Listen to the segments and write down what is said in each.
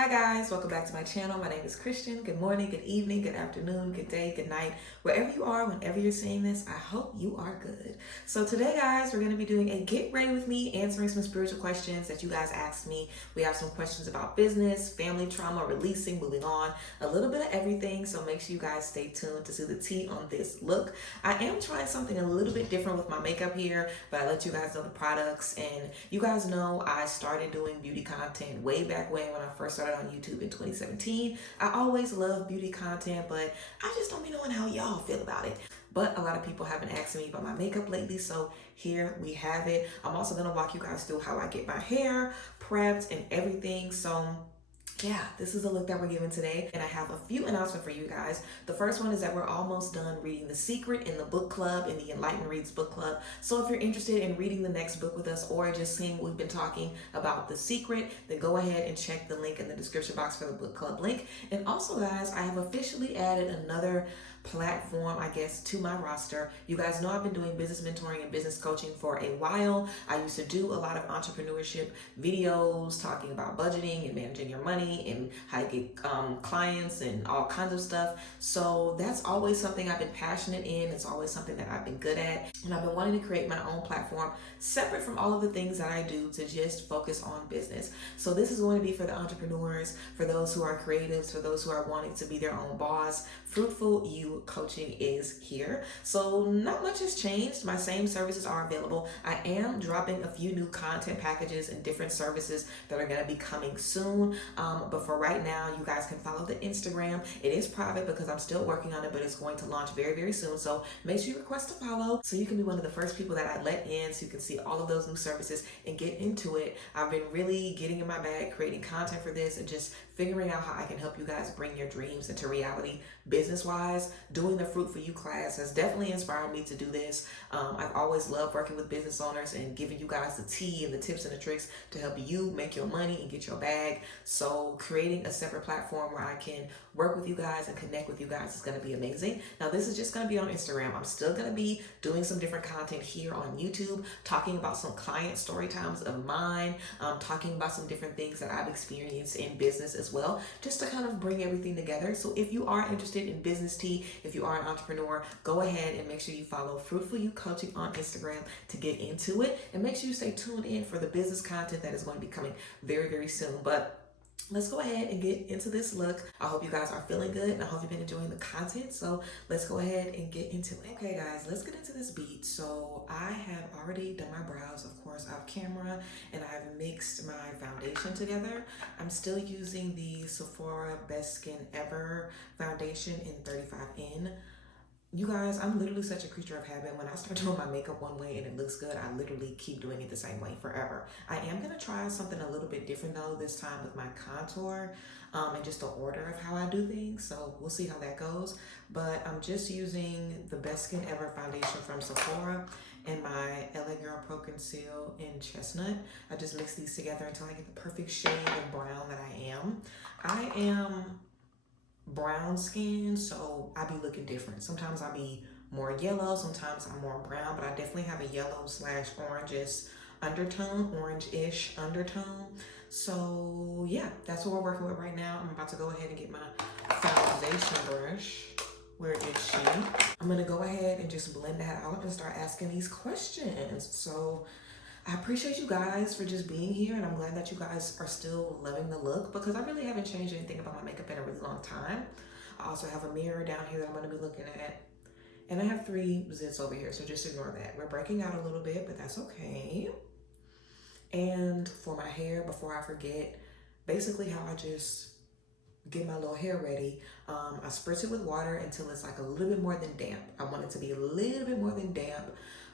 Hi guys, welcome back to my channel. My name is Christian. Good morning, good evening, good afternoon, good day, good night. Wherever you are, whenever you're seeing this, I hope you are good. So today guys, we're going to be doing a get ready with me, answering some spiritual questions that you guys asked me. We have some questions about business, family trauma, releasing, moving on, a little bit of everything. So make sure you guys stay tuned to see the tea on this look. I am trying something a little bit different with my makeup here, but I let you guys know the products. And you guys know I started doing beauty content way back when I first started on YouTube in 2017. I always love beauty content, but I just don't be knowing how y'all feel about it. But a lot of people have been asking me about my makeup lately, so here we have it. I'm also gonna walk you guys through how I get my hair prepped and everything. So yeah, this is the look that we're giving today, and I have a few announcements for you guys. The first one is that we're almost done reading The Secret in the book club, in the Enlightened Reads book club. So if you're interested in reading the next book with us or just seeing what we've been talking about The Secret, then go ahead and check the link in the description box for the book club link. And also guys, I have officially added another platform, I guess, to my roster. You guys know I've been doing business mentoring and business coaching for a while. I used to do a lot of entrepreneurship videos talking about budgeting and managing your money and how to get clients and all kinds of stuff. So that's always something I've been passionate in. It's always something that I've been good at. And I've been wanting to create my own platform separate from all of the things that I do to just focus on business. So this is going to be for the entrepreneurs, for those who are creatives, for those who are wanting to be their own boss. Fruitful You Coaching is here. So not much has changed. My same services are available. I am dropping a few new content packages and different services that are going to be coming soon. But for right now, you guys can follow the Instagram. It is private because I'm still working on it, but it's going to launch very, very soon. So make sure you request to follow so you can be one of the first people that I let in, so you can see all of those new services and get into it. I've been really getting in my bag, creating content for this and just figuring out how I can help you guys bring your dreams into reality business-wise. Doing the Fruit for You class has definitely inspired me to do this. I've always loved working with business owners and giving you guys the tea and the tips and the tricks to help you make your money and get your bag. So creating a separate platform where I can work with you guys and connect with you guys is going to be amazing. Now this is just going to be on Instagram. I'm still going to be doing some different content here on YouTube, talking about some client story times of mine, talking about some different things that I've experienced in business as well, just to kind of bring everything together. So if you are interested in business tea, if you are an entrepreneur, go ahead and make sure you follow Fruitful You Coaching on Instagram to get into it, and make sure you stay tuned in for the business content that is going to be coming very, very soon. But let's go ahead and get into this look. I hope you guys are feeling good and I hope you've been enjoying the content. So let's go ahead and get into it. Okay guys, let's get into this beat. So I have already done my brows, of course, off camera, and I've mixed my foundation together. I'm still using the Sephora Best Skin Ever foundation in 35N. You guys, I'm literally such a creature of habit. When I start doing my makeup one way and it looks good, I literally keep doing it the same way forever. I am going to try something a little bit different though this time with my contour and just the order of how I do things. So we'll see how that goes. But I'm just using the Best Skin Ever foundation from Sephora and my LA Girl Pro Conceal in Chestnut. I just mix these together until I get the perfect shade of brown that I am. I am brown skin, so I be looking different. Sometimes I be more yellow, sometimes I'm more brown, but I definitely have a yellow slash orangish undertone, orange-ish undertone. So yeah, that's what we're working with right now. I'm about to go ahead and get my foundation brush. Where is she? I'm gonna go ahead and just blend that out and start asking these questions. So I appreciate you guys for just being here, and I'm glad that you guys are still loving the look, because I really haven't changed anything about my makeup in a really long time. I also have a mirror down here that I'm going to be looking at, and I have 3 zits over here, so just ignore that. We're breaking out a little bit, but that's okay. And for my hair, before I forget, basically how I just get my little hair ready, I spritz it with water until it's like a little bit more than damp. I want it to be a little bit more than damp.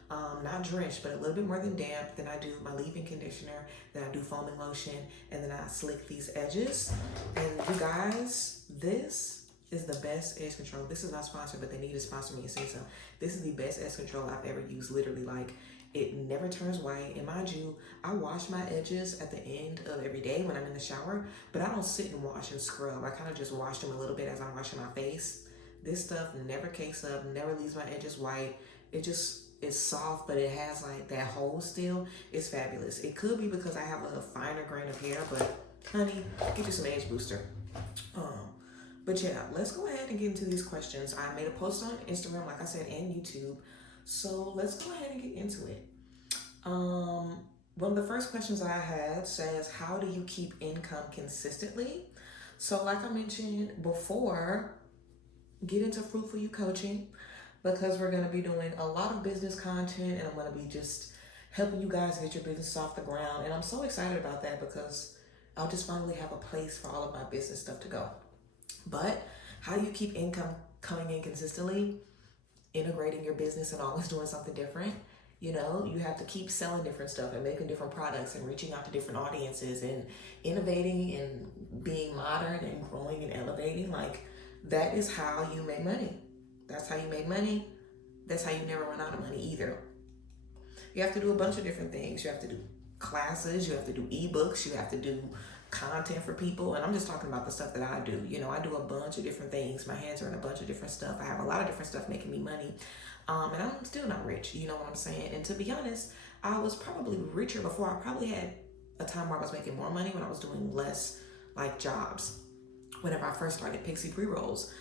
Not drenched, but a little bit more than damp. Then I do my leave-in conditioner, then I do foaming lotion, and then I slick these edges. And you guys, this is the best edge control. This is not sponsored, but they need to sponsor me and say so. This is the best edge control I've ever used, literally. Like, it never turns white. And mind you, I wash my edges at the end of every day when I'm in the shower, but I don't sit and wash and scrub. I kind of just wash them a little bit as I'm washing my face. This stuff never cakes up, never leaves my edges white. It just is soft, but it has like that hold still. It's fabulous. It could be because I have a finer grain of hair, but honey, get you some age booster. Um, but yeah, let's go ahead and get into these questions. I made a post on Instagram, like I said, and YouTube. So let's go ahead and get into it. One of the first questions I had says, how do you keep income consistently? So like I mentioned before, get into Fruitful You coaching, because we're going to be doing a lot of business content, and I'm going to be just helping you guys get your business off the ground. And I'm so excited about that because I'll just finally have a place for all of my business stuff to go. But how do you keep income coming in consistently? Integrating your business and always doing something different. You know, you have to keep selling different stuff and making different products and reaching out to different audiences and innovating and being modern and growing and elevating. Like, that is how you make money. That's how you make money. That's how you never run out of money either. You have to do a bunch of different things. You have to do classes, you have to do ebooks, you have to do content for people. And I'm just talking about the stuff that I do. You know, I do a bunch of different things. My hands are in a bunch of different stuff. I have a lot of different stuff making me money. And I'm still not rich, you know what I'm saying? And to be honest, I was probably richer before. I probably had a time where I was making more money when I was doing less like jobs, whenever I first started Pixie pre-rolls.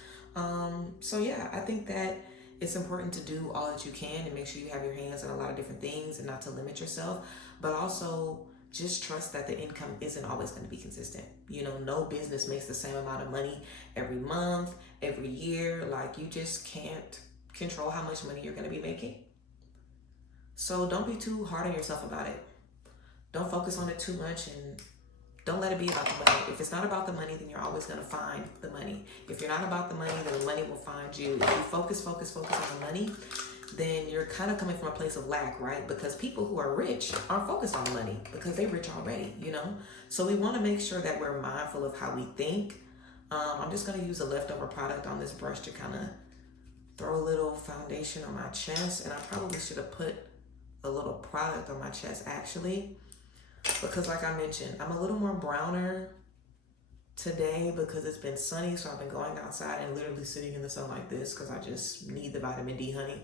So yeah, I think that it's important to do all that you can and make sure you have your hands in a lot of different things and not to limit yourself, but also just trust that the income isn't always going to be consistent. You know, no business makes the same amount of money every month, every year. Like, you just can't control how much money you're going to be making. So don't be too hard on yourself about it. Don't focus on it too much, and don't let it be about the money. If it's not about the money, then you're always going to find the money. If you're not about the money, then the money will find you. If you focus on the money, then you're kind of coming from a place of lack, right? Because people who are rich aren't focused on the money because they're rich already, you know? So we want to make sure that we're mindful of how we think. I'm just going to use a leftover product on this brush to kind of throw a little foundation on my chest. And I probably should have put a little product on my chest actually, because like I mentioned, I'm a little more browner today because it's been sunny. So I've been going outside and literally sitting in the sun like this because I just need the vitamin D, honey.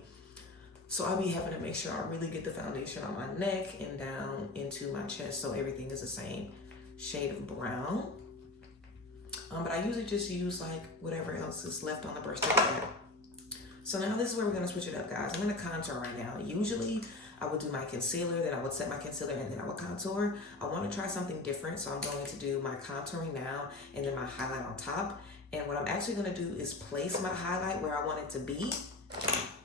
So I'll be having to make sure I really get the foundation on my neck and down into my chest so everything is the same shade of brown. But I usually just use like whatever else is left on the brush together. So now this is where we're going to switch it up, guys. I'm going to contour right now. Usually I would do my concealer, then I would set my concealer, and then I would contour. I want to try something different, so I'm going to do my contouring now and then my highlight on top. And what I'm actually going to do is place my highlight where I want it to be.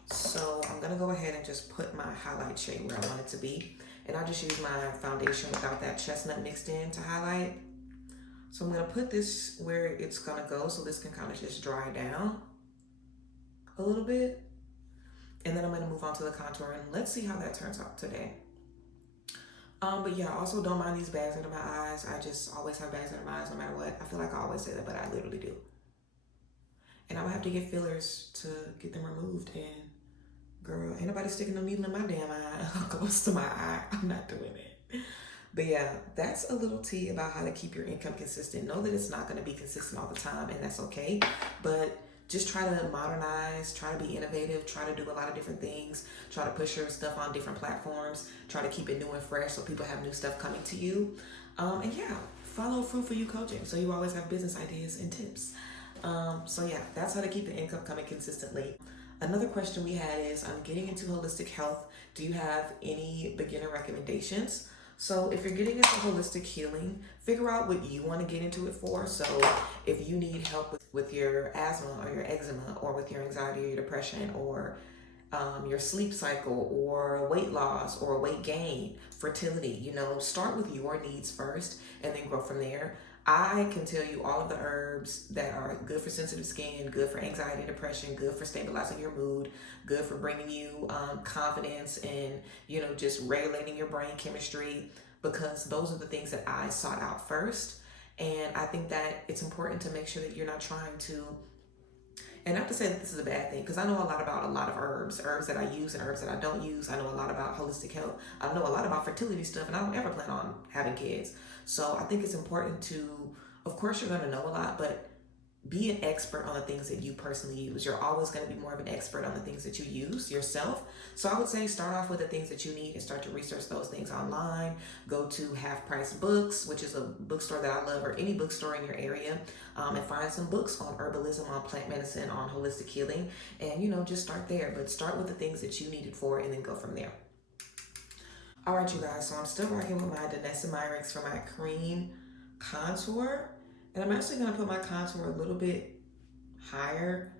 So I'm going to go ahead and just put my highlight shade where I want it to be. And I'll just use my foundation without that chestnut mixed in to highlight. So I'm going to put this where it's going to go so this can kind of just dry down a little bit. And then I'm going to move on to the contour, and let's see how that turns out today. But yeah, also don't mind these bags under my eyes. I just always have bags under my eyes no matter what. I feel like I always say that, but I literally do. And I'm going to have to get fillers to get them removed. And girl, ain't nobody sticking no needle in my damn eye close to my eye. I'm not doing it. But yeah, that's a little tea about how to keep your income consistent. Know that it's not going to be consistent all the time, and that's okay. But just try to modernize, try to be innovative, try to do a lot of different things, try to push your stuff on different platforms, try to keep it new and fresh so people have new stuff coming to you. And yeah, follow Fruitful You coaching so you always have business ideas and tips. So yeah, that's how to keep the income coming consistently. Another question we had is, I'm getting into holistic health. Do you have any beginner recommendations? So if you're getting into holistic healing, figure out what you want to get into it for. So if you need help with your asthma or your eczema, or with your anxiety or your depression, or your sleep cycle, or weight loss or weight gain, fertility, you know, start with your needs first and then grow from there. I can tell you all of the herbs that are good for sensitive skin, good for anxiety and depression, good for stabilizing your mood, good for bringing you confidence and, you know, just regulating your brain chemistry, because those are the things that I sought out first. And I think that it's important to make sure that you're not trying to, and not to say that this is a bad thing, because I know a lot about a lot of herbs that I use and herbs that I don't use. I know a lot about holistic health. I know a lot about fertility stuff, and I don't ever plan on having kids. So I think it's important to, of course, you're going to know a lot, but be an expert on the things that you personally use. You're always going to be more of an expert on the things that you use yourself. So I would say start off with the things that you need and start to research those things online. Go to Half Price Books, which is a bookstore that I love, or any bookstore in your area, and find some books on herbalism, on plant medicine, on holistic healing, and just start there. But start with the things that you need it for and then go from there. All right, you guys, so I'm still rocking with my Danessa Myrix for my cream contour. And I'm actually going to put my contour a little bit higher.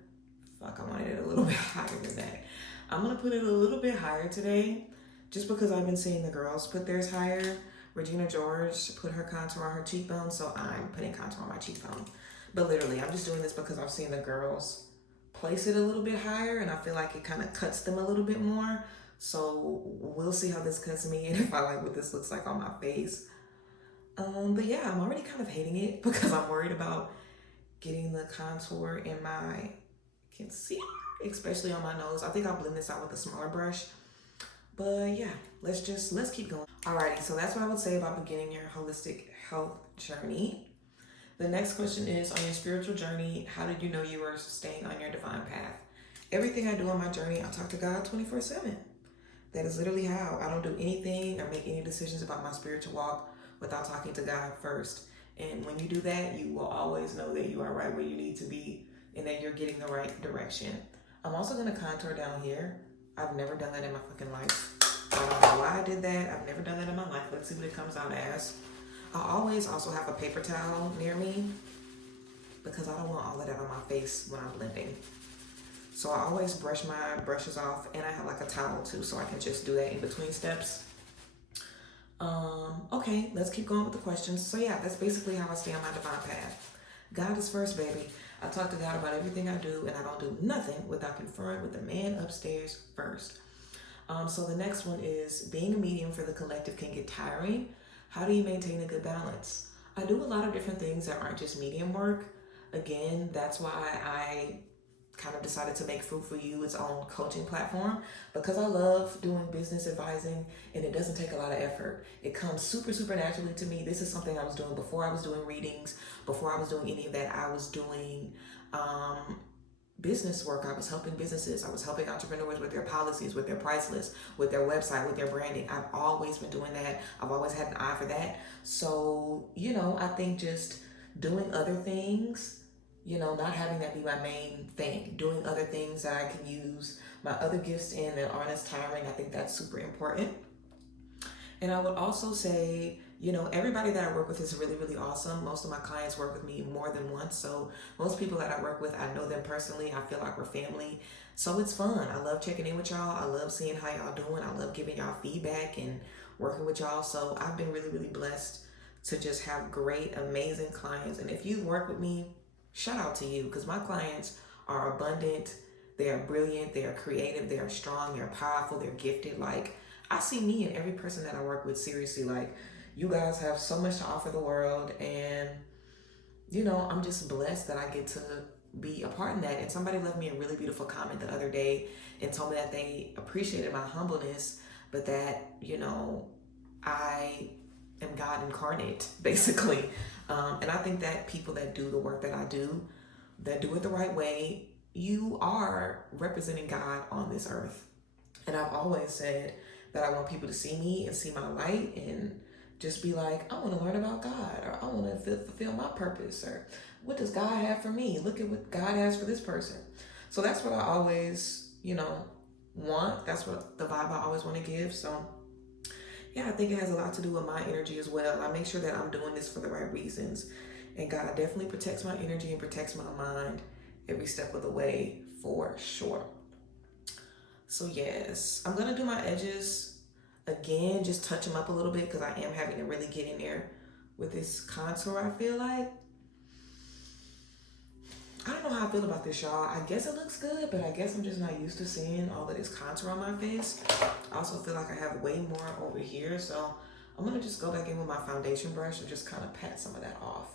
Fuck, I wanted it a little bit higher than that. I'm going to put it a little bit higher today just because I've been seeing the girls put theirs higher. Regina George put her contour on her cheekbone, so I'm putting contour on my cheekbone. But literally, I'm just doing this because I've seen the girls place it a little bit higher, and I feel like it kind of cuts them a little bit more. So we'll see how this cuts me and if I like what this looks like on my face. But yeah, I'm already kind of hating it because I'm worried about getting the contour in my concealer, especially on my nose. I think I'll blend this out with a smaller brush. But yeah, let's keep going. Alrighty, so that's what I would say about beginning your holistic health journey. The next question is, on your spiritual journey, how did you know you were staying on your divine path? Everything I do on my journey, I talk to God 24/7. That is literally how. I don't do anything or make any decisions about my spiritual walk without talking to God first. And when you do that, you will always know that you are right where you need to be and that you're getting the right direction. I'm also going to contour down here. I've never done that in my fucking life. I don't know why I did that. I've never done that in my life. Let's see what it comes out as. I always also have a paper towel near me because I don't want all of that on my face when I'm blending. So I always brush my brushes off, and I have like a towel too, so I can just do that in between steps. Okay, let's keep going with the questions. So yeah, that's basically how I stay on my divine path. God is first, baby. I talk to God about everything I do, and I don't do nothing without conferring with the man upstairs first. So the next one is, being a medium for the collective can get tiring. How do you maintain a good balance? I do a lot of different things that aren't just medium work. Again, that's why I kind of decided to make Fruit for You its own coaching platform, because I love doing business advising and it doesn't take a lot of effort. It comes super, super naturally to me. This is something I was doing before I was doing readings, before I was doing any of that. I was doing business work. I was helping businesses. I was helping entrepreneurs with their policies, with their price list, with their website, with their branding. I've always been doing that. I've always had an eye for that. So, I think just doing other things, not having that be my main thing, doing other things that I can use my other gifts in that aren't as tiring, I think that's super important. And I would also say, everybody that I work with is really, really awesome. Most of my clients work with me more than once. So most people that I work with, I know them personally. I feel like we're family. So it's fun. I love checking in with y'all. I love seeing how y'all doing. I love giving y'all feedback and working with y'all. So I've been really, really blessed to just have great, amazing clients. And if you work with me, shout out to you, because my clients are abundant. They are brilliant. They are creative. They are strong. They're powerful. They're gifted. Like, I see me in every person that I work with. Seriously, like, you guys have so much to offer the world, and I'm just blessed that I get to be a part in that. And somebody left me a really beautiful comment the other day and told me that they appreciated my humbleness, but that I am God incarnate, basically. And I think that people that do the work that I do, that do it the right way, you are representing God on this earth. And I've always said that I want people to see me and see my light and just be like, I want to learn about God, or I want to fulfill my purpose, or what does God have for me? Look at what God has for this person. So that's what I always, want. That's what the vibe I always want to give. So yeah, I think it has a lot to do with my energy as well. I make sure that I'm doing this for the right reasons. And God definitely protects my energy and protects my mind every step of the way, for sure. So yes, I'm going to do my edges again, just touch them up a little bit, because I am having to really get in there with this contour, I feel like. I don't know how I feel about this, y'all. I guess it looks good, but I guess I'm just not used to seeing all of this contour on my face. I also feel like I have way more over here, so I'm going to just go back in with my foundation brush and just kind of pat some of that off.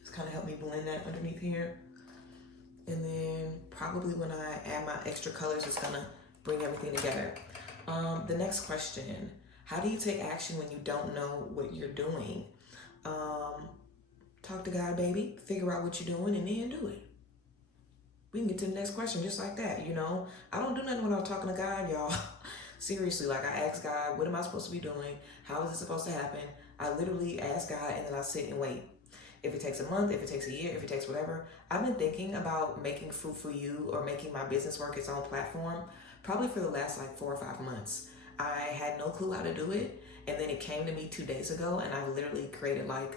Just kind of help me blend that underneath here. And then probably when I add my extra colors, it's going to bring everything together. The next question, how do you take action when you don't know what you're doing? talk to God, baby, figure out what you're doing, and then do it. We can get to the next question just like that, you know. I don't do nothing when I'm talking to God, y'all. Seriously, like I ask God, what am I supposed to be doing? How is this supposed to happen? I literally ask God and then I sit and wait. If it takes a month, if it takes a year, if it takes whatever. I've been thinking about making Fruit for You or making my business work its own platform probably for the last like 4 or 5 months. I had no clue how to do it. And then it came to me 2 days ago and I literally created like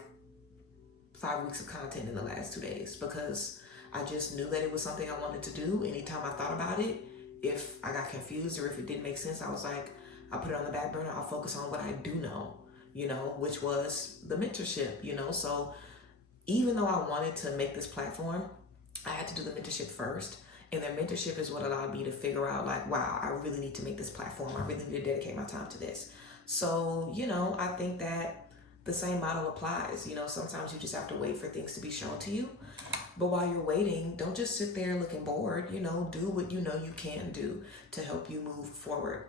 5 weeks of content in the last 2 days because I just knew that it was something I wanted to do. Anytime I thought about it, if I got confused or if it didn't make sense, I was like, I'll put it on the back burner. I'll focus on what I do know, you know, which was the mentorship, you know. So even though I wanted to make this platform, I had to do the mentorship first. And their mentorship is what allowed me to figure out like, wow, I really need to make this platform. I really need to dedicate my time to this. So, you know, I think that the same model applies. You know, sometimes you just have to wait for things to be shown to you. But while you're waiting, don't just sit there looking bored. You know, do what you know you can do to help you move forward.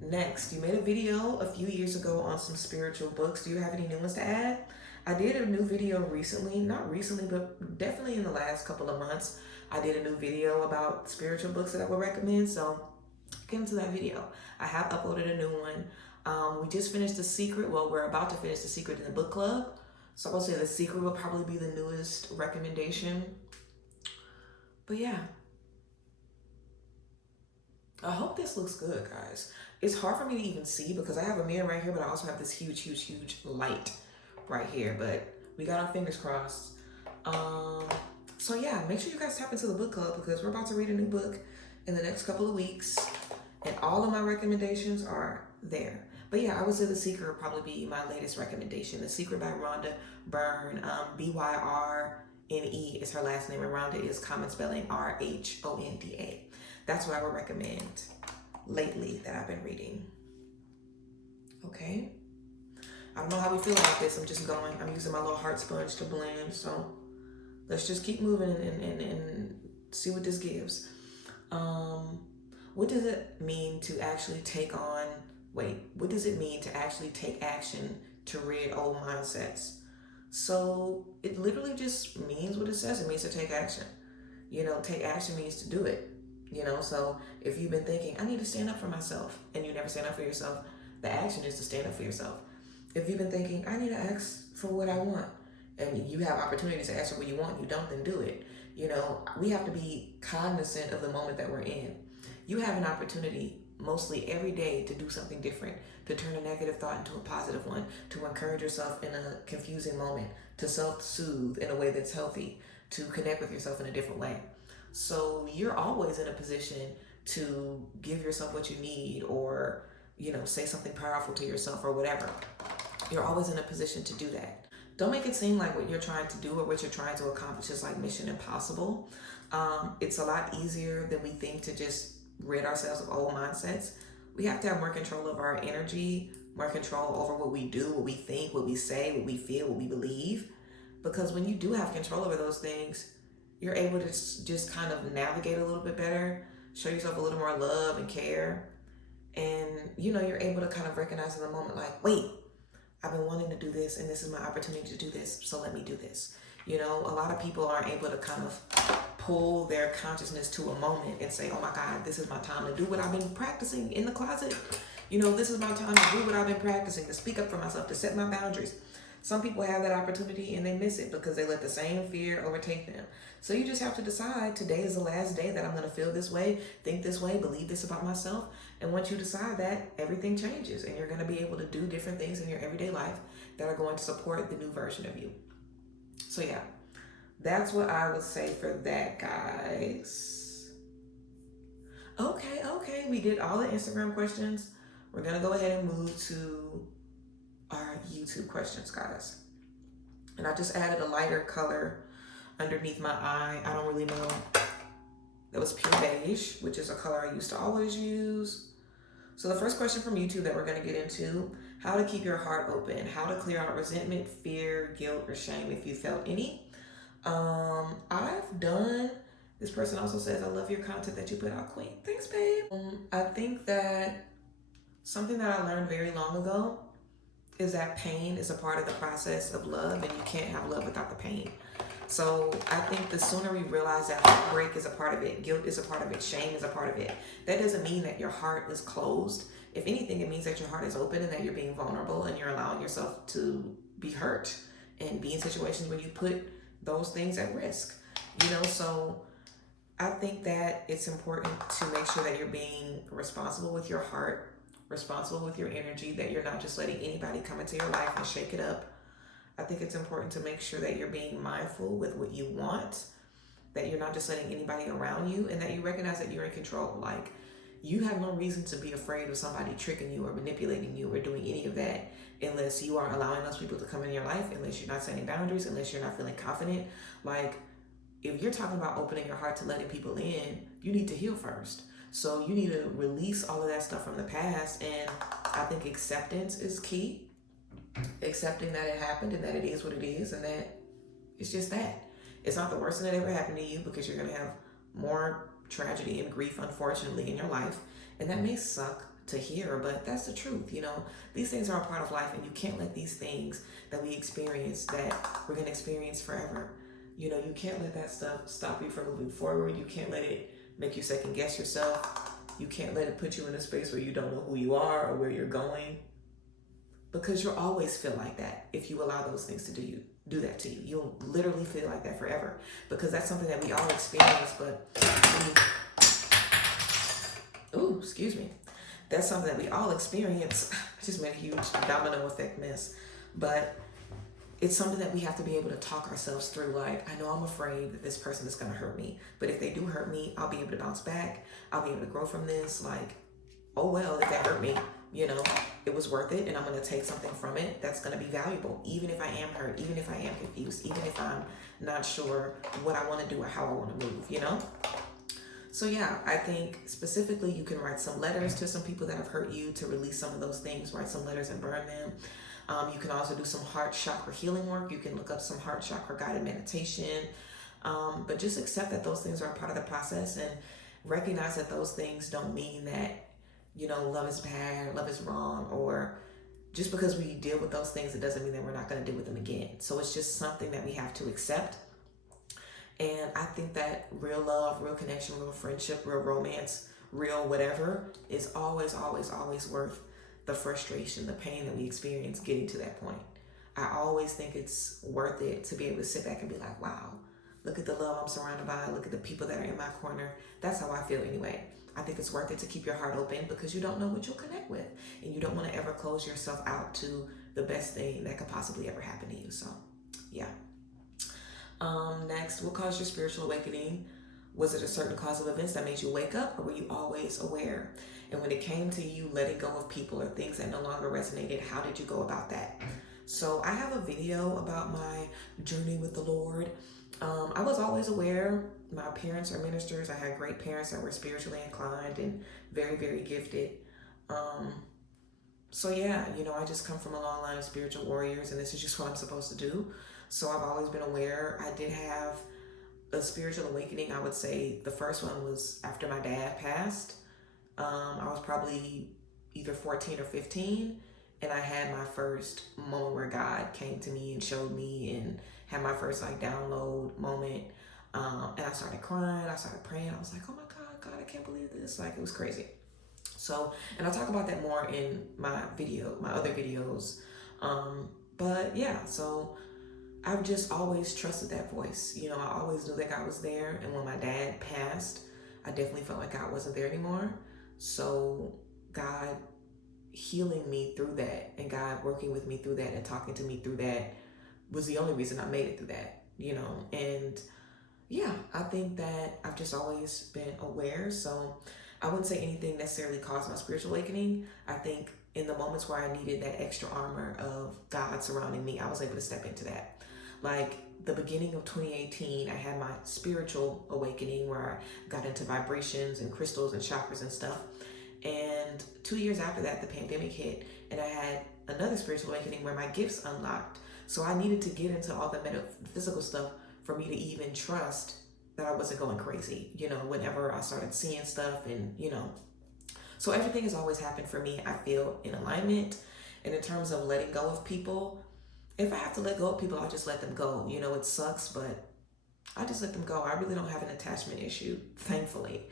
Next, you made a video a few years ago on some spiritual books. Do you have any new ones to add? I did a new video recently, not recently, but definitely in the last couple of months. I did a new video about spiritual books that I would recommend. So get into that video. I have uploaded a new one. We just finished The Secret. Well, we're about to finish The Secret in the book club. So I will say The Secret will probably be the newest recommendation. But yeah. I hope this looks good, guys. It's hard for me to even see because I have a mirror right here, but I also have this huge, huge, huge light right here. But we got our fingers crossed. So yeah, make sure you guys tap into the book club because we're about to read a new book in the next couple of weeks. And all of my recommendations are there. But yeah, I would say The Secret would probably be my latest recommendation. The Secret by Rhonda Byrne. Byrne is her last name, and Rhonda is common spelling Rhonda. That's what I would recommend lately that I've been reading. Okay. I don't know how we feel about this. I'm just going. I'm using my little heart sponge to blend. So let's just keep moving and see what this gives. What does it mean to actually what does it mean to actually take action to rid old mindsets? So it literally just means what it says. It means to take action. You know, take action means to do it. You know, so if you've been thinking, I need to stand up for myself, and you never stand up for yourself, the action is to stand up for yourself. If you've been thinking, I need to ask for what I want, and you have opportunities to ask for what you want, you don't, then do it. You know, we have to be cognizant of the moment that we're in. You have an opportunity mostly every day to do something different, to turn a negative thought into a positive one, to encourage yourself in a confusing moment, to self-soothe in a way that's healthy, to connect with yourself in a different way. So you're always in a position to give yourself what you need or, you know, say something powerful to yourself or whatever. You're always in a position to do that. Don't make it seem like what you're trying to do or what you're trying to accomplish is like mission impossible. It's a lot easier than we think to just rid ourselves of old mindsets. We have to have more control over our energy, more control over what we do, what we think, what we say, what we feel, what we believe. Because when you do have control over those things, you're able to just kind of navigate a little bit better, show yourself a little more love and care. And, you know, you're able to kind of recognize in the moment, like, wait, I've been wanting to do this and this is my opportunity to do this, so let me do this. You know, a lot of people aren't able to kind of pull their consciousness to a moment and say, oh my God, this is my time to do what I've been practicing in the closet. You know, this is my time to do what I've been practicing, to speak up for myself, to set my boundaries. Some people have that opportunity and they miss it because they let the same fear overtake them. So you just have to decide, today is the last day that I'm going to feel this way, think this way, believe this about myself. And once you decide that, everything changes and you're going to be able to do different things in your everyday life that are going to support the new version of you. So yeah, that's what I would say for that, guys. Okay. We did all the Instagram questions. We're going to go ahead and move to our YouTube questions, guys. And I just added a lighter color underneath my eye. I don't really know. That was pure beige, which is a color I used to always use. So the first question from YouTube that we're going to get into, how to keep your heart open, how to clear out resentment, fear, guilt, or shame if you felt any. I've done, this person also says, I love your content that you put out, Queen. Thanks, babe. I think that something that I learned very long ago is that pain is a part of the process of love, and you can't have love without the pain. So I think the sooner we realize that heartbreak is a part of it, guilt is a part of it, shame is a part of it, that doesn't mean that your heart is closed. If anything, it means that your heart is open and that you're being vulnerable and you're allowing yourself to be hurt and be in situations where you put those things at risk. So I think that it's important to make sure that you're being responsible with your heart, responsible with your energy, that you're not just letting anybody come into your life and shake it up. I think it's important to make sure that you're being mindful with what you want, that you're not just letting anybody around you, and that you recognize that you're in control. Like, you have no reason to be afraid of somebody tricking you or manipulating you or doing any of that unless you are allowing those people to come in your life, unless you're not setting boundaries, unless you're not feeling confident. Like, if you're talking about opening your heart to letting people in, you need to heal first. So you need to release all of that stuff from the past. And I think acceptance is key. Accepting that it happened and that it is what it is and that it's just that. It's not the worst thing that ever happened to you, because you're going to have more tragedy and grief, unfortunately, in your life. And that may suck to hear, but that's the truth. These things are a part of life, and you can't let these things that we experience, that we're going to experience forever, you can't let that stuff stop you from moving forward. You can't let it make you second guess yourself. You can't let it put you in a space where you don't know who you are or where you're going, because you'll always feel like that if you allow those things to do that to you. You'll literally feel like that forever, because that's something that we all experience. But excuse me, that's something that we all experience. I just made a huge domino effect mess, but it's something that we have to be able to talk ourselves through. Like, I know I'm afraid that this person is going to hurt me, but if they do hurt me, I'll be able to bounce back. I'll be able to grow from this. Like, oh well, if they hurt me, it was worth it, and I'm going to take something from it that's going to be valuable, even if I am hurt, even if I am confused, even if I'm not sure what I want to do or how I want to move, So yeah, I think specifically you can write some letters to some people that have hurt you to release some of those things. Write some letters and burn them. You can also do some heart chakra healing work. You can look up some heart chakra guided meditation. But just accept that those things are a part of the process, and recognize that those things don't mean that love is bad, love is wrong, or just because we deal with those things, it doesn't mean that we're not going to deal with them again. So it's just something that we have to accept. And I think that real love, real connection, real friendship, real romance, real whatever is always, always, always worth the frustration, the pain that we experience getting to that point. I always think it's worth it to be able to sit back and be like, wow, look at the love I'm surrounded by. Look at the people that are in my corner. That's how I feel anyway. I think it's worth it to keep your heart open, because you don't know what you'll connect with, and you don't want to ever close yourself out to the best thing that could possibly ever happen to you. So yeah. Next, what caused your spiritual awakening? Was it a certain cause of events that made you wake up, or were you always aware? And when it came to you letting go of people or things that no longer resonated, how did you go about that? So I have a video about my journey with the Lord. I was always aware. My parents are ministers. I had great parents that were spiritually inclined and very, very gifted. So yeah, I just come from a long line of spiritual warriors, and this is just what I'm supposed to do. So I've always been aware. I did have a spiritual awakening. I would say the first one was after my dad passed. I was probably either 14 or 15, and I had my first moment where God came to me and showed me, and had my first download moment. And I started crying. I started praying. I was like, oh my God, I can't believe this. It was crazy. So, and I'll talk about that more in my other videos. But yeah, so I've just always trusted that voice. I always knew that God was there. And when my dad passed, I definitely felt like God wasn't there anymore. So God healing me through that, and God working with me through that and talking to me through that was the only reason I made it through that, and yeah, I think that I've just always been aware. So I wouldn't say anything necessarily caused my spiritual awakening. I think in the moments where I needed that extra armor of God surrounding me, I was able to step into that. Like the beginning of 2018, I had my spiritual awakening where I got into vibrations and crystals and chakras and stuff. And 2 years after that, the pandemic hit, and I had another spiritual awakening where my gifts unlocked. So I needed to get into all the metaphysical stuff for me to even trust that I wasn't going crazy, whenever I started seeing stuff and, so everything has always happened for me, I feel, in alignment. And in terms of letting go of people, if I have to let go of people, I'll just let them go. You know, it sucks, but I just let them go. I really don't have an attachment issue, thankfully.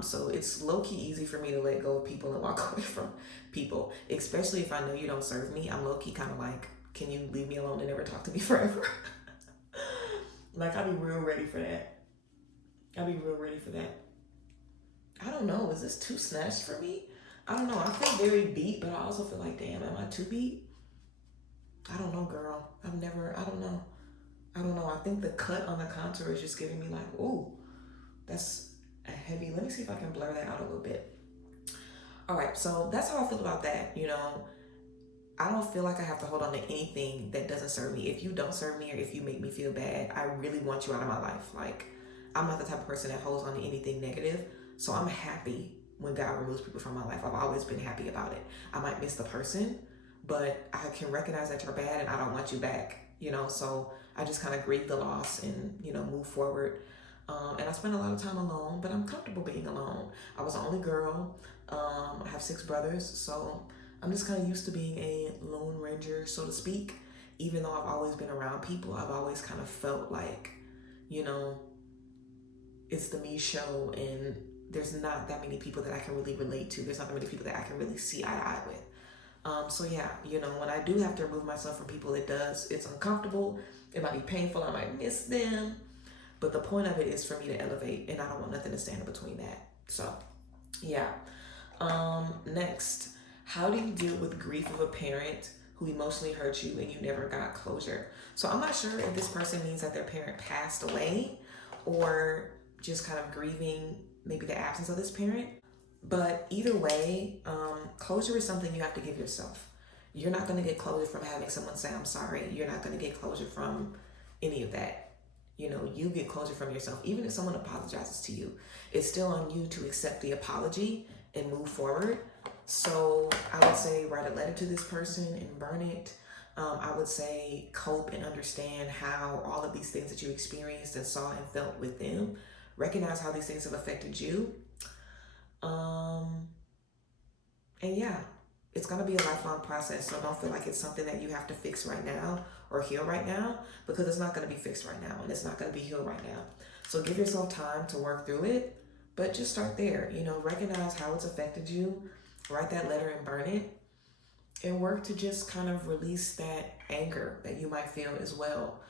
So it's low-key easy for me to let go of people and walk away from people, especially if I know you don't serve me. I'm low-key kind of like, can you leave me alone and never talk to me forever? Like, I'll be real ready for that. I'll be real ready for that. I don't know. Is this too snatched for me? I don't know. I feel very beat, but I also feel like, damn, am I too beat? I don't know, girl. I don't know. I don't know. I think the cut on the contour is just giving me like, ooh, that's a heavy. Let me see if I can blur that out a little bit. All right, so that's how I feel about that. You know, I don't feel like I have to hold on to anything that doesn't serve me. If you don't serve me or if you make me feel bad, I really want you out of my life. Like, I'm not the type of person that holds on to anything negative. So I'm happy when God removes people from my life. I've always been happy about it. I might miss the person, but I can recognize that you're bad and I don't want you back, you know? So I just kind of grieve the loss and, you know, move forward. And I spend a lot of time alone, but I'm comfortable being alone. I was the only girl. I have 6 brothers, so I'm just kind of used to being a lone ranger, so to speak. Even though I've always been around people, I've always kind of felt like, you know, it's the me show and there's not that many people that I can really relate to. There's not that many people that I can really see eye to eye with. So yeah, you know, when I do have to remove myself from people, it's uncomfortable. It might be painful. I might miss them. But the point of it is for me to elevate, and I don't want nothing to stand in between that. So yeah. Next, how do you deal with grief of a parent who emotionally hurt you and you never got closure? So I'm not sure if this person means that their parent passed away or just kind of grieving maybe the absence of this parent. But either way, closure is something you have to give yourself. You're not going to get closure from having someone say, I'm sorry. You're not going to get closure from any of that. You know, you get closure from yourself. Even if someone apologizes to you, it's still on you to accept the apology and move forward. So I would say write a letter to this person and burn it. I would say cope and understand how all of these things that you experienced and saw and felt with them, recognize how these things have affected you. And yeah, it's going to be a lifelong process. So don't feel like it's something that you have to fix right now or heal right now, because it's not going to be fixed right now and it's not going to be healed right now. So give yourself time to work through it, but just start there. You know, recognize how it's affected you, write that letter and burn it, and work to just kind of release that anger that you might feel as well.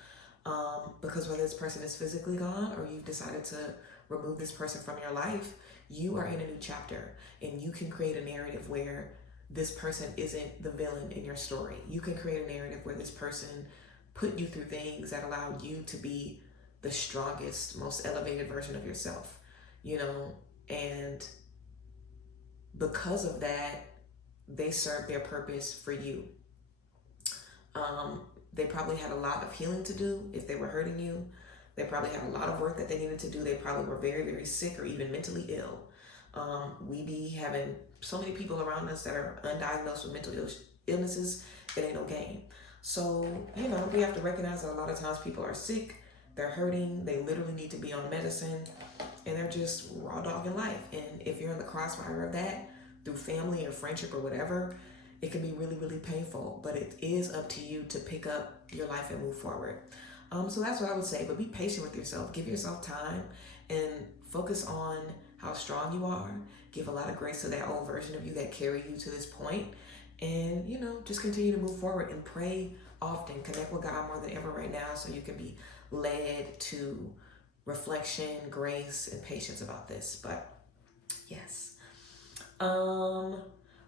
Because whether this person is physically gone or you've decided to remove this person from your life, you are in a new chapter and you can create a narrative where this person isn't the villain in your story. You can create a narrative where this person put you through things that allowed you to be the strongest, most elevated version of yourself, you know, and because of that, they served their purpose for you. They probably had a lot of healing to do if they were hurting you. They probably had a lot of work that they needed to do. They probably were very, very sick or even mentally ill. We be having so many people around us that are undiagnosed with mental illnesses. It ain't no game. So, you know, we have to recognize that a lot of times people are sick, they're hurting, they literally need to be on medicine, and they're just raw dogging life. And if you're in the crossfire of that through family or friendship or whatever, it can be really, really painful, but it is up to you to pick up your life and move forward. So that's what I would say, but be patient with yourself. Give yourself time and focus on how strong you are. Give a lot of grace to that old version of you that carried you to this point. And, you know, just continue to move forward and pray often. Connect with God more than ever right now so you can be led to reflection, grace, and patience about this. But yes.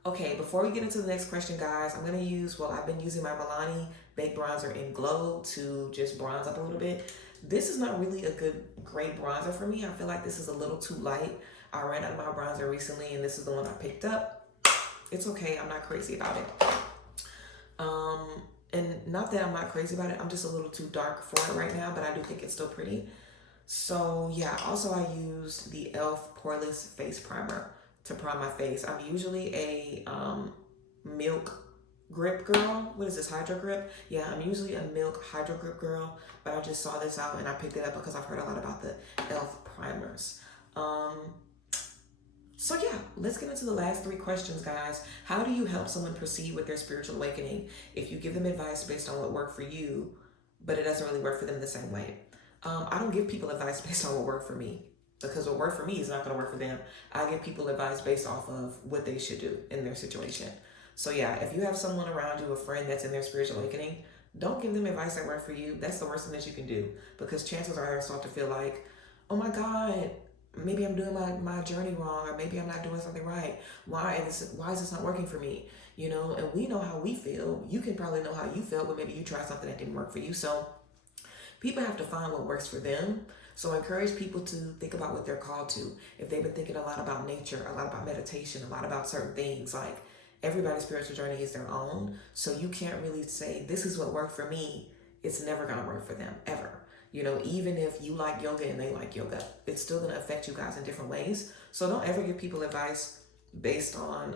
Okay, before we get into the next question, guys, I've been using my Milani Baked Bronzer in Glow to just bronze up a little bit. This is not really a great bronzer for me. I feel like this is a little too light. I ran out of my bronzer recently, and this is the one I picked up. It's okay. I'm not crazy about it. And not that I'm not crazy about it. I'm just a little too dark for it right now, but I do think it's still pretty. So yeah, also I used the e.l.f. Poreless Face Primer to prime my face. I'm usually a milk grip girl. What is this, Hydro Grip? Yeah, I'm usually a milk Hydro Grip girl, but I just saw this out and I picked it up because I've heard a lot about the e.l.f. primers. So yeah, let's get into the last 3 questions, guys. How do you help someone proceed with their spiritual awakening if you give them advice based on what worked for you, but it doesn't really work for them the same way? I don't give people advice based on what worked for me, because what worked for me is not going to work for them. I give people advice based off of what they should do in their situation. So yeah, if you have someone around you, a friend that's in their spiritual awakening, don't give them advice that worked for you. That's the worst thing that you can do, because chances are they'll start to feel like, oh my God, maybe I'm doing my journey wrong, or maybe I'm not doing something right. Why is this not working for me? You know, and we know how we feel. You can probably know how you felt, but maybe you tried something that didn't work for you. So people have to find what works for them. So I encourage people to think about what they're called to. If they've been thinking a lot about nature, a lot about meditation, a lot about certain things, like everybody's spiritual journey is their own. So you can't really say, this is what worked for me. It's never going to work for them, ever. You know, even if you like yoga and they like yoga, it's still going to affect you guys in different ways. So don't ever give people advice based on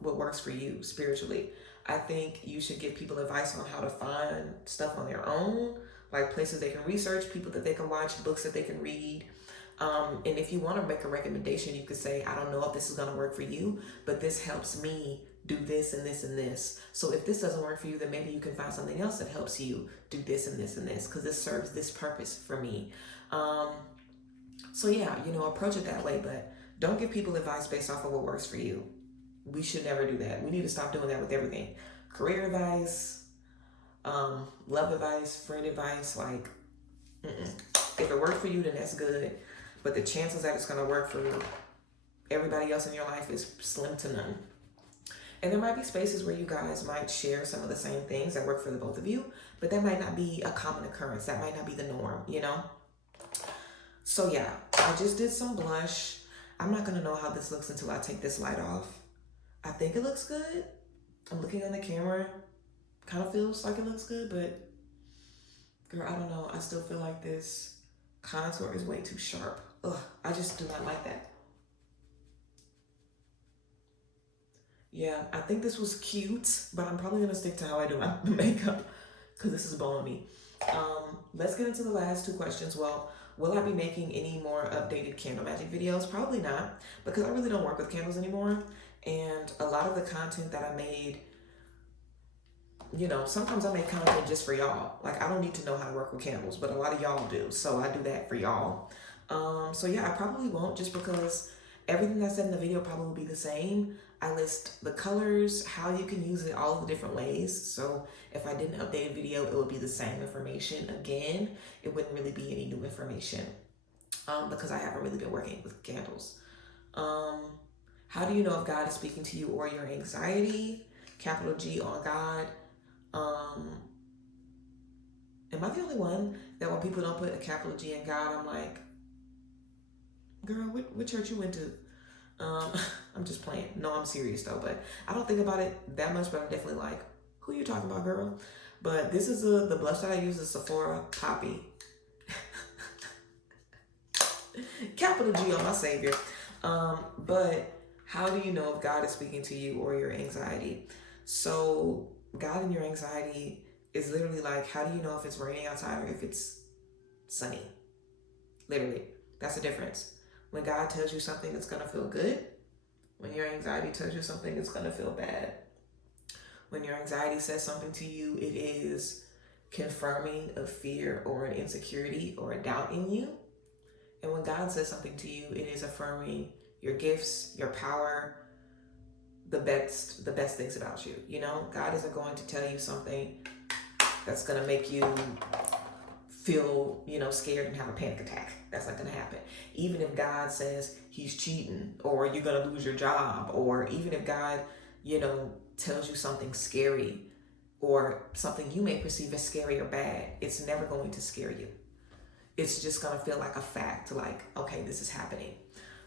what works for you spiritually. I think you should give people advice on how to find stuff on their own, like places they can research, people that they can watch, books that they can read. And if you want to make a recommendation, you could say, I don't know if this is going to work for you, but this helps me do this and this and this. So if this doesn't work for you, then maybe you can find something else that helps you do this and this and this, because this serves this purpose for me. So yeah, you know, approach it that way, but don't give people advice based off of what works for you. We should never do that. We need to stop doing that with everything. Career advice, love advice, friend advice, like, if it worked for you, then that's good. But the chances that it's going to work for everybody else in your life is slim to none. And there might be spaces where you guys might share some of the same things that work for the both of you, but that might not be a common occurrence. That might not be the norm, you know? So yeah, I just did some blush. I'm not going to know how this looks until I take this light off. I think it looks good. I'm looking on the camera. Kind of feels like it looks good, but girl, I don't know. I still feel like this contour is way too sharp. Ugh, I just do not like that. Yeah, I think this was cute, but I'm probably going to stick to how I do my makeup because this is blowing me. Let's get into the last 2 questions. Well, will I be making any more updated candle magic videos? Probably not, because I really don't work with candles anymore. And a lot of the content that I made, you know, sometimes I make content just for y'all. Like, I don't need to know how to work with candles, but a lot of y'all do. So I do that for y'all. So yeah, I probably won't, just because everything that's said in the video probably will be the same. I list the colors, how you can use it, all of the different ways. So if I didn't update a video, it would be the same information again. It wouldn't really be any new information because I haven't really been working with candles. How do you know if God is speaking to you or your anxiety? Capital G on God. Am I the only one that when people don't put a capital G in God, I'm like, girl, what church you went to? I'm just playing. No, I'm serious though, but I don't think about it that much, but I'm definitely like, who you talking about, girl? But this is the blush that I use is Sephora Poppy. Capital G on my savior. But how do you know if God is speaking to you or your anxiety? So God and your anxiety is literally like, how do you know if it's raining outside or if it's sunny? Literally, that's the difference. When God tells you something, it's going to feel good. When your anxiety tells you something, it's going to feel bad. When your anxiety says something to you, it is confirming a fear or an insecurity or a doubt in you. And when God says something to you, it is affirming your gifts, your power, the best things about you. You know, God isn't going to tell you something that's going to make you feel, you know, scared and have a panic attack. That's not going to happen. Even if God says he's cheating or you're going to lose your job, or even if God, you know, tells you something scary or something you may perceive as scary or bad, it's never going to scare you. It's just going to feel like a fact, like, okay, this is happening.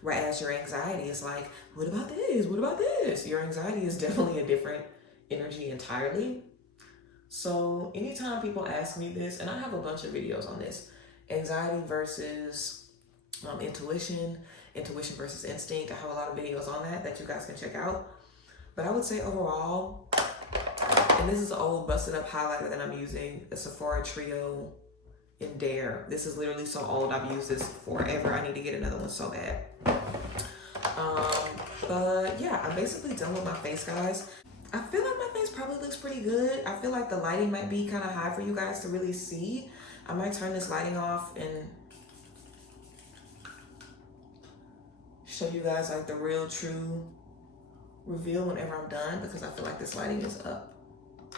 Whereas your anxiety is like, what about this? What about this? Your anxiety is definitely a different energy entirely. So anytime people ask me this, and I have a bunch of videos on this, anxiety versus intuition versus instinct. I have a lot of videos on that you guys can check out. But I would say overall, and this is an old busted up highlighter that I'm using, the Sephora Trio in Dare. This is literally so old. I've used this forever. I need to get another one so bad. But yeah, I'm basically done with my face, guys. I feel like my face probably looks pretty good. I feel like the lighting might be kind of high for you guys to really see. I might turn this lighting off and show you guys like the real true reveal whenever I'm done, because I feel like this lighting is up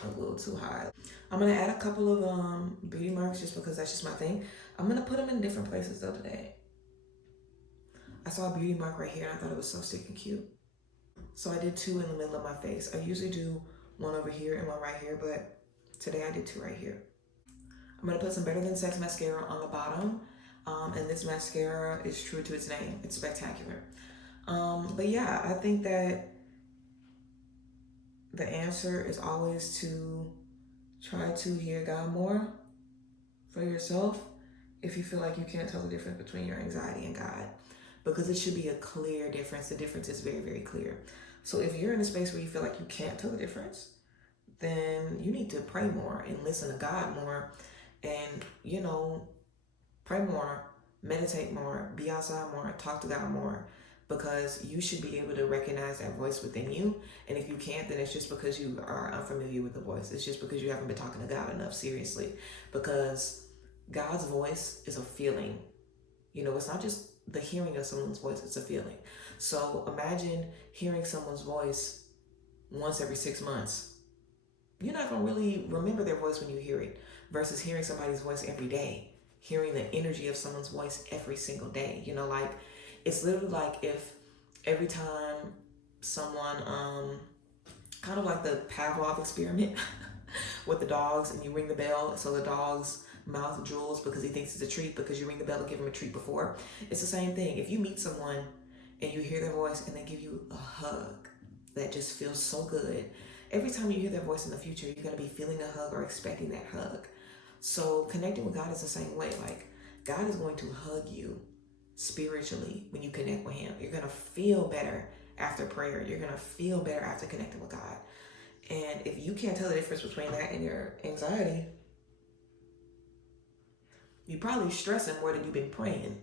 a little too high. I'm gonna add a couple of beauty marks just because that's just my thing. I'm gonna put them in different places though today. I saw a beauty mark right here and I thought it was so stinking cute. So I did two in the middle of my face. I usually do one over here and one right here, but today I did two right here. I'm gonna put some Better Than Sex mascara on the bottom. And this mascara is true to its name. It's spectacular. But yeah, I think that the answer is always to try to hear God more for yourself if you feel like you can't tell the difference between your anxiety and God, because it should be a clear difference. The difference is very, very clear. So if you're in a space where you feel like you can't tell the difference, then you need to pray more and listen to God more and, pray more, meditate more, be outside more, talk to God more, because you should be able to recognize that voice within you. And if you can't, then it's just because you are unfamiliar with the voice. It's just because you haven't been talking to God enough seriously, because God's voice is a feeling. It's not just the hearing of someone's voice, it's a feeling. So imagine hearing someone's voice once every 6 months. You're not going to really remember their voice when you hear it, versus hearing somebody's voice every day, hearing the energy of someone's voice every single day. Like, it's literally like if every time someone, kind of like the Pavlov experiment with the dogs, and you ring the bell, so the dog's mouth drools because he thinks it's a treat because you ring the bell to give him a treat before. It's the same thing. If you meet someone and you hear their voice and they give you a hug that just feels so good, every time you hear their voice in the future, you're going to be feeling a hug or expecting that hug. So connecting with God is the same way. Like, God is going to hug you spiritually when you connect with him. You're going to feel better after prayer. You're going to feel better after connecting with God. And if you can't tell the difference between that and your anxiety, you're probably stressing more than you've been praying.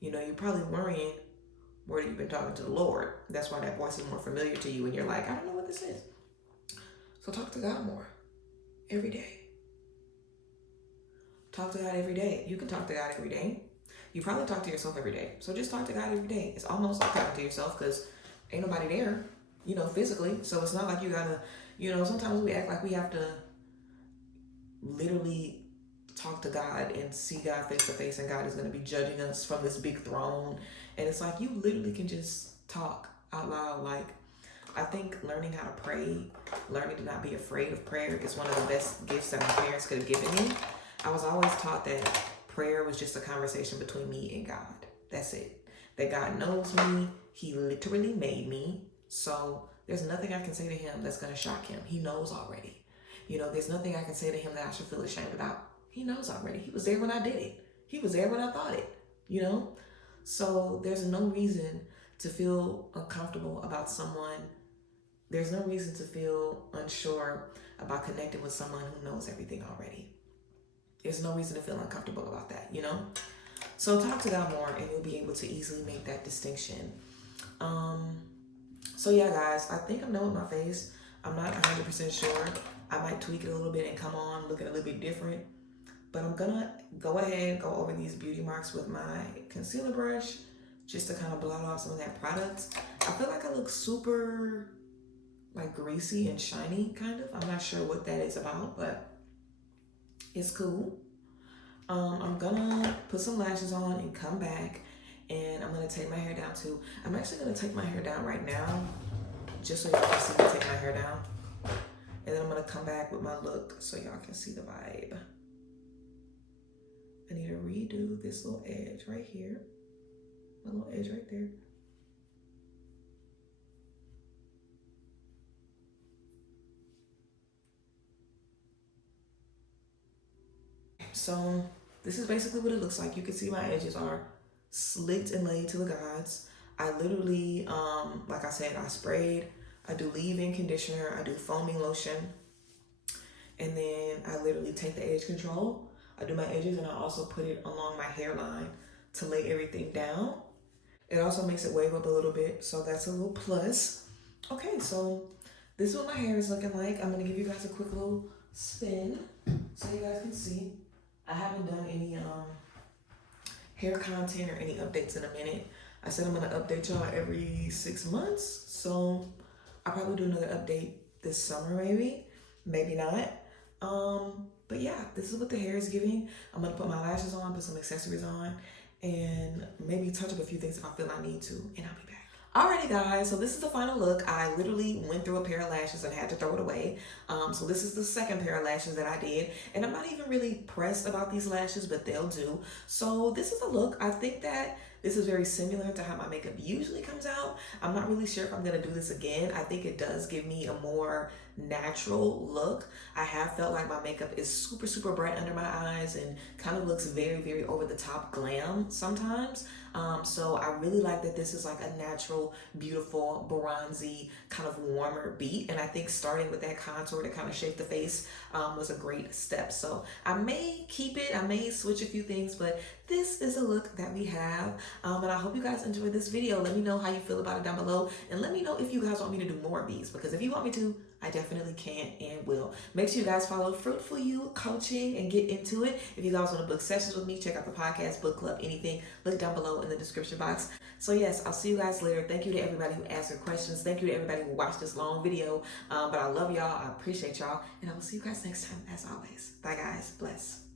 You're probably worrying more than you've been talking to the Lord. That's why that voice is more familiar to you and you're like, I don't know what this is. So talk to God more every day. Talk to God every day. You can talk to God every day. You probably talk to yourself every day. So just talk to God every day. It's almost like talking to yourself, because ain't nobody there, physically. So it's not like you gotta, sometimes we act like we have to literally talk to God and see God face to face, and God is going to be judging us from this big throne. And it's like, you literally can just talk out loud. Like, I think learning how to pray, learning to not be afraid of prayer is one of the best gifts that my parents could have given me. I was always taught that prayer was just a conversation between me and God. That's it. That God knows me. He literally made me. So there's nothing I can say to him that's going to shock him. He knows already. There's nothing I can say to him that I should feel ashamed about. He knows already. He was there when I did it. He was there when I thought it, So there's no reason to feel uncomfortable about someone. There's no reason to feel unsure about connecting with someone who knows everything already. There's no reason to feel uncomfortable about that, So talk to God more and you'll be able to easily make that distinction. So yeah, guys, I think I'm done with my face. I'm not 100% sure. I might tweak it a little bit and come on looking a little bit different. But I'm gonna go ahead and go over these beauty marks with my concealer brush just to kind of blot off some of that product. I feel like I look super like greasy and shiny, kind of. I'm not sure what that is about, but it's cool. I'm gonna put some lashes on and come back, and I'm gonna take my hair down too. I'm actually gonna take my hair down right now, just so y'all can see me take my hair down. And then I'm gonna come back with my look so y'all can see the vibe. I need to redo this little edge right here. My little edge right there. So this is basically what it looks like. You can see my edges are slicked and laid to the gods. I literally, like I said, I sprayed. I do leave-in conditioner. I do foaming lotion. And then I literally take the edge control. I do my edges and I also put it along my hairline to lay everything down. It also makes it wave up a little bit, so that's a little plus. Okay, so this is what my hair is looking like. I'm gonna give you guys a quick little spin so you guys can see. I haven't done any hair content or any updates in a minute. I said I'm gonna update y'all every 6 months, so I'll probably do another update this summer, maybe not. But yeah, this is what the hair is giving. I'm gonna put my lashes on, put some accessories on, and maybe touch up a few things if I feel I need to, and I'll be back. Alrighty guys, so this is the final look. I literally went through a pair of lashes and had to throw it away. So this is the second pair of lashes that I did, and I'm not even really pressed about these lashes, but they'll do. So this is a look. I think that this is very similar to how my makeup usually comes out. I'm not really sure if I'm gonna do this again. I think it does give me a more natural look. I have felt like my makeup is super, super bright under my eyes and kind of looks very, very over the top glam sometimes. So I really like that this is like a natural, beautiful, bronzy, kind of warmer beat. And I think starting with that contour to kind of shape the face was a great step. So I may keep it, I may switch a few things, but this is a look that we have. And I hope you guys enjoyed this video. Let me know how you feel about it down below. And let me know if you guys want me to do more of these, because if you want me to, I definitely can and will. Make sure you guys follow Fruitful You Coaching and get into it. If you guys want to book sessions with me, check out the podcast, book club, anything, look down below in the description box. So yes, I'll see you guys later. Thank you to everybody who asked their questions. Thank you to everybody who watched this long video. But I love y'all. I appreciate y'all. And I will see you guys next time as always. Bye guys. Bless.